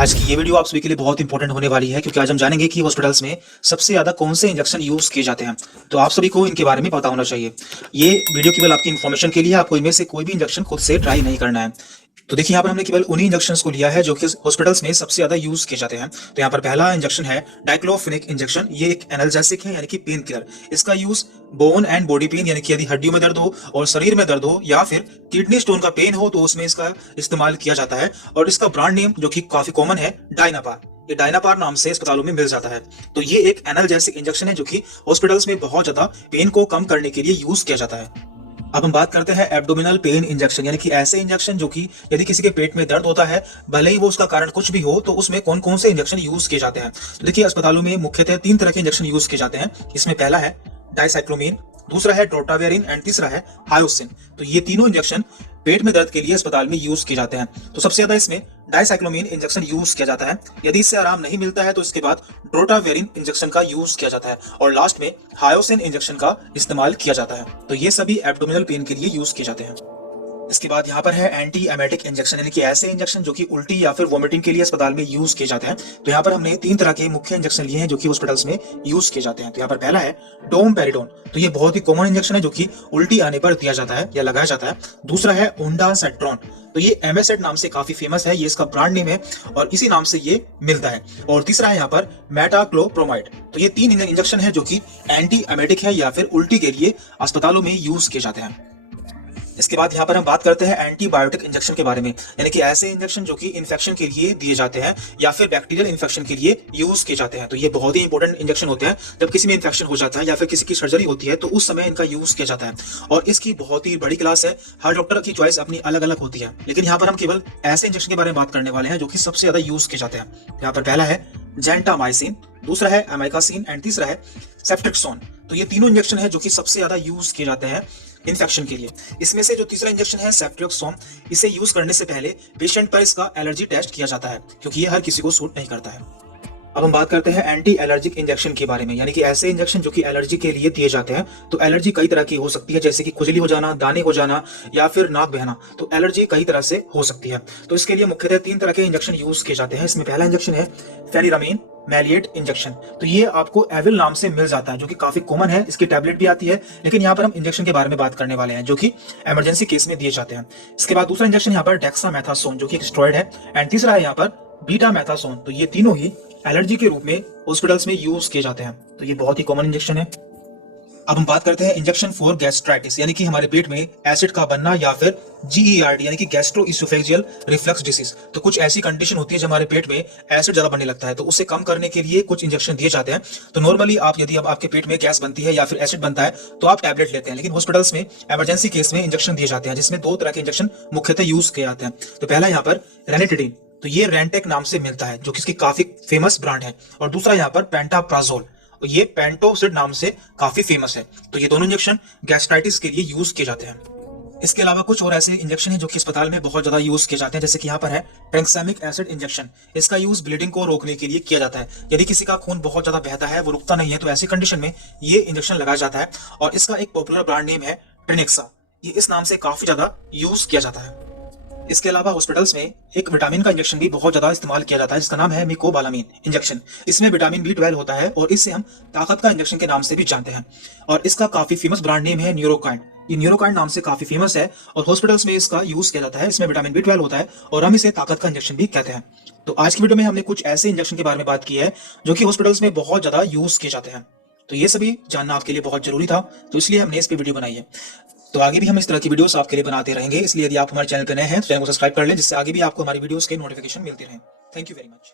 आज की ये वीडियो आप सभी के लिए बहुत इंपॉर्टेंट होने वाली है क्योंकि आज हम जानेंगे कि हॉस्पिटल्स में सबसे ज्यादा कौन से इंजेक्शन यूज किए जाते हैं। तो आप सभी को इनके बारे में पता होना चाहिए। ये वीडियो केवल आपकी इन्फॉर्मेशन के लिए, आपको इनमें से कोई भी इंजेक्शन खुद से ट्राई नहीं करना है। तो देखिए यहाँ पर हमने केवल उन्हीं इंजेक्शंस को लिया है जो कि हॉस्पिटल्स में सबसे ज्यादा यूज किए जाते हैं। तो यहाँ पर पहला इंजेक्शन है डाइक्लोफेनेक इंजेक्शन। ये एक एनाल्जेसिक है यानी कि पेन किलर। इसका use bone and body pain यानी कि यदि हड्डियों में दर्द हो और शरीर में दर्द हो या फिर किडनी स्टोन का पेन हो तो उसमें इसका इस्तेमाल किया जाता है। और इसका ब्रांड नेम जो कि काफी कॉमन है, डायनापार। ये डायनापार नाम से अस्पतालों में मिल जाता है। तो ये एक एनाल्जेसिक इंजेक्शन है जो कि हॉस्पिटल्स में बहुत ज्यादा पेन को कम करने के लिए यूज किया जाता है। अब हम बात करते हैं एब्डोमिनल पेन इंजेक्शन, यानी कि ऐसे इंजेक्शन जो कि यदि किसी के पेट में दर्द होता है, भले ही वो उसका कारण कुछ भी हो, तो उसमें कौन कौन से इंजेक्शन यूज किए जाते हैं। तो देखिए अस्पतालों में मुख्यतः 3 तरह के इंजेक्शन यूज किए जाते हैं। इसमें पहला है डाइसाइक्लोमीन, दूसरा है ड्रोटावेरिन एंड तीसरा है हायोसिन। तो ये तीनों इंजेक्शन पेट में दर्द के लिए अस्पताल में यूज किए जाते हैं। तो सबसे ज्यादा इसमें डाइसाइक्लोमीन इंजेक्शन यूज किया जाता है। यदि इससे आराम नहीं मिलता है तो इसके बाद ड्रोटावेरिन इंजेक्शन का यूज किया जाता है और लास्ट में हायोसिन इंजेक्शन का इस्तेमाल किया जाता है। तो ये सभी एब्डोमिनल पेन के लिए यूज किए जाते हैं। इसके बाद यहाँ पर है एंटी एमेटिक इंजेक्शन, यानी कि ऐसे इंजेक्शन जो कि उल्टी या फिर वोमिटिंग के लिए अस्पताल में यूज किए जाते हैं। तो यहाँ पर हमने 3 तरह के मुख्य इंजेक्शन लिए हैं जो कि हॉस्पिटल्स में यूज किए जाते हैं। तो यहाँ पर पहला है डोमपेरिडोन। तो ये बहुत ही कॉमन इंजेक्शन है जो कि उल्टी आने पर दिया जाता है या लगाया जाता है। दूसरा है ओंडासेट्रॉन। तो ये एमएसेट नाम से काफी फेमस है, ये इसका ब्रांड नेम है और इसी नाम से ये मिलता है। और तीसरा है यहाँ पर मेटाक्लोप्रोमाइड। तो ये 3 इंजेक्शन है जो कि एंटी एमेटिक है या फिर उल्टी के लिए अस्पतालों में यूज किए जाते हैं। इसके बाद यहाँ पर हम बात करते हैं एंटीबायोटिक इंजेक्शन के बारे में, यानी कि ऐसे इंजेक्शन जो कि इन्फेक्शन के लिए दिए जाते हैं या फिर बैक्टीरियल इन्फेक्शन के लिए यूज किए जाते हैं। तो ये बहुत ही इंपॉर्टेंट इंजेक्शन होते हैं। जब किसी में इन्फेक्शन हो जाता है या फिर किसी की सर्जरी होती है तो उस समय इनका यूज किया जाता है और इसकी बहुत ही बड़ी क्लास है। हर डॉक्टर की चॉइस अपनी अलग अलग होती है, लेकिन यहाँ पर हम केवल ऐसे इंजेक्शन के बारे में बात करने वाले हैं जो कि सबसे ज्यादा यूज किए जाते हैं। यहाँ पर पहला है जेंटामाइसिन, दूसरा है अमाइकासिन एंड तीसरा है सेफ्ट्रिक्सोन। तो ये तीनों इंजेक्शन है जो कि सबसे ज्यादा यूज किए जाते हैं इन्फेक्शन के लिए। इसमें से जो तीसरा इंजेक्शन है सेफ्ट्रिक्सोन, इसे यूज करने से पहले पेशेंट पर इसका एलर्जी टेस्ट किया जाता है क्योंकि ये हर किसी को सूट नहीं करता है। अब हम बात करते हैं एंटी एलर्जिक इंजेक्शन के बारे में, यानी कि ऐसे इंजेक्शन जो कि एलर्जी के लिए दिए जाते हैं। तो एलर्जी कई तरह की हो सकती है, जैसे कि खुजली हो जाना, दाने हो जाना या फिर नाक बहना। तो एलर्जी कई तरह से हो सकती है। तो इसके लिए मुख्यतः 3 तरह के इंजेक्शन यूज किए जाते हैं। इसमें पहला इंजेक्शन है फेनिरामिन मैलिएट इंजेक्शन। तो ये आपको एविल नाम से मिल जाता है जो कि काफी कॉमन है। इसकी टैबलेट भी आती है, लेकिन यहाँ पर हम इंजेक्शन के बारे में बात करने वाले हैं जो कि इमरजेंसी केस में दिए जाते हैं। इसके बाद दूसरा इंजेक्शन यहाँ पर डेक्सामेथासोन जो कि एक स्टेरॉइड है एंड तीसरा है यहाँ पर बीटामेथासोन। तो ये तीनों ही एलर्जी के रूप में हॉस्पिटल्स में यूज किए जाते हैं। तो ये बहुत ही कॉमन इंजेक्शन है। अब हम बात करते हैं इंजेक्शन फॉर गैस्ट्राइटिस, यानी कि हमारे पेट में एसिड का बनना या फिर GERD यानी कि गैस्ट्रोइसोफेजियल रिफ्लक्स डिसीज। तो कुछ ऐसी कंडीशन होती है जब हमारे पेट में एसिड ज्यादा बनने लगता है, तो उसे कम करने के लिए कुछ इंजेक्शन दिए जाते हैं। तो नॉर्मली आप यदि अब आपके पेट में गैस बनती है या फिर एसिड बनता है तो आप टैबलेट लेते हैं, लेकिन हॉस्पिटल्स में इमरजेंसी केस में इंजेक्शन दिए जाते हैं जिसमें 2 तरह के इंजेक्शन मुख्यतः यूज किए जाते हैं। तो पहला यहाँ पर रेनिटिडिन। तो ये रेंटेक नाम से मिलता है जो कि इसकी काफी फेमस ब्रांड है। और दूसरा यहाँ पर पेंटाप्राजोल, ये पेंटोसिड नाम से काफी फेमस है। तो ये दोनों इंजेक्शन गैस्ट्राइटिस के लिए यूज किए जाते हैं। इसके अलावा कुछ और ऐसे इंजेक्शन है जो कि अस्पताल में बहुत ज्यादा यूज किए जाते हैं, जैसे कि यहाँ पर है ट्रैंक्सामिक एसिड इंजेक्शन। इसका यूज ब्लीडिंग को रोकने के लिए किया जाता है। यदि किसी का खून बहुत ज्यादा बहता है, वो रुकता नहीं है, तो ऐसी कंडीशन में ये इंजेक्शन लगाया जाता है और इसका एक पॉपुलर ब्रांड नेम है ट्रिनेक्सा। ये इस नाम से काफी ज्यादा यूज किया जाता है। इसके अलावा हॉस्पिटल्स में एक विटामिन का इंजेक्शन भी बहुत ज्यादा इस्तेमाल किया जाता है जिसका नाम है मिकोबालामिन इंजेक्शन। इसमें विटामिन B12 होता है और इससे हम ताकत का इंजेक्शन के नाम से भी जानते हैं और इसका काफी फेमस ब्रांड नेम है न्यूरोकाइंड। ये न्यूरोकाइंड नाम से काफी फेमस है और हॉस्पिटल्स में इसका यूज किया जाता है। इसमें विटामिन B12 होता है और हम इसे ताकत का इंजेक्शन भी कहते हैं। तो आज की वीडियो में हमने कुछ ऐसे इंजेक्शन के बारे में बात की है जो कि हॉस्पिटल्स में बहुत ज्यादा यूज किए जाते हैं। तो ये सभी जानना आपके लिए बहुत जरूरी था, तो इसलिए हमने इस पे वीडियो बनाई है। तो आगे भी हम इस तरह की वीडियोस आपके लिए बनाते रहेंगे, इसलिए यदि आप हमारे चैनल पर नए हैं तो चैनल को सब्सक्राइब कर लें जिससे आगे भी आपको हमारी वीडियोस के नोटिफिकेशन मिलती रहे। Thank you very much.